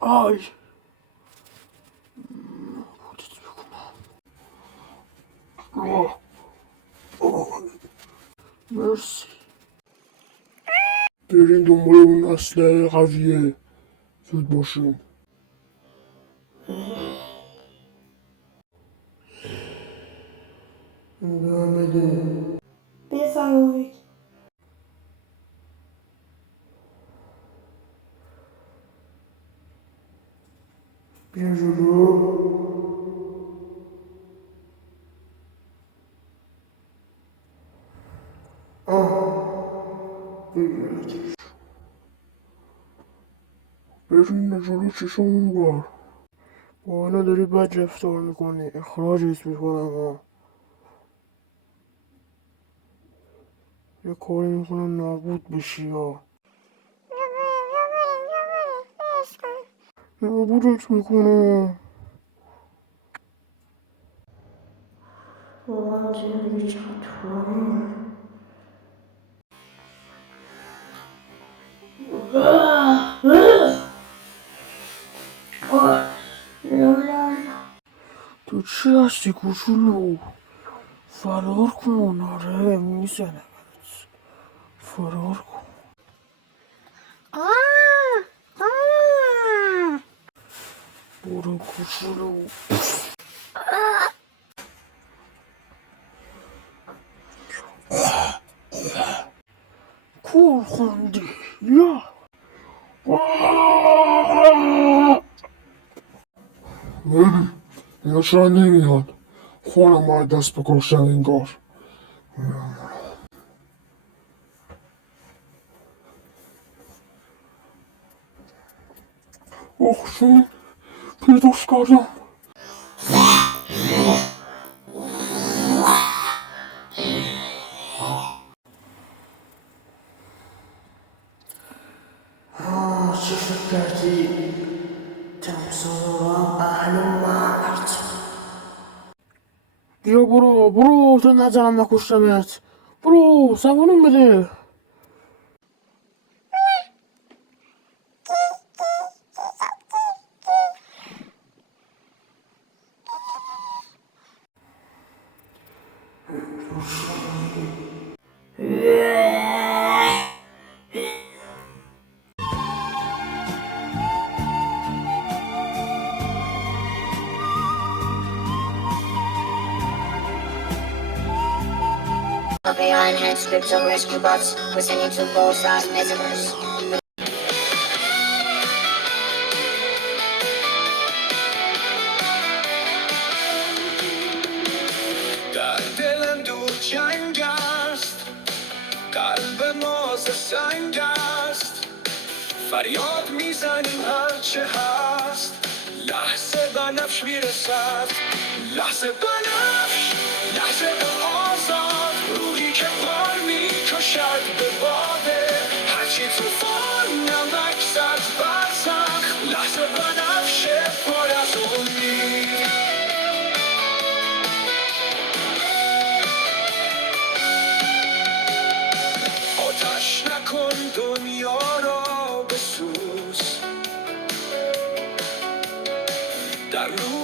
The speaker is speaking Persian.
آی آه. مرسی. برین دنبال اون اسلحه قویه. زود باشین. بده. بفرمایید. بیا جلو. بگیرتش. برین جلو چشمون بار. با اینا داری بد رفتار میکنی. اخراجت میکنم. یه کاری میکنم نابود بشی ها. نابودت میکنم. واقعا زندگی چقدر طولانیه. تو چی هستی کوچولو؟ فرار کن. آره میزنم. فرار کن. برو کوچولو. کور خوندی یا ببین اینا چرا نمیاد؟ خودم باید دست بکشم انگار. آخ شون پیداش کردم. چه فکر کردی؟ تمساها اهل مرد. بیا برو تو نزنم نکشتمت. برو زبونم بده. Behind head strips of rescue bots, listening to full-size messengers. در دلم دو جنگ است، قلب ما ز سنگ است، فریاد میزنیم هرچه هست، لحظه بنفش میرسد، لحظه بنفش، لحظه آزاد، روحی که بار میکشد به باده، هرچی توفان نمک زد برزخ، لحظه بنفش پر از امید. آتش نکن دنیا را بسوز، در روح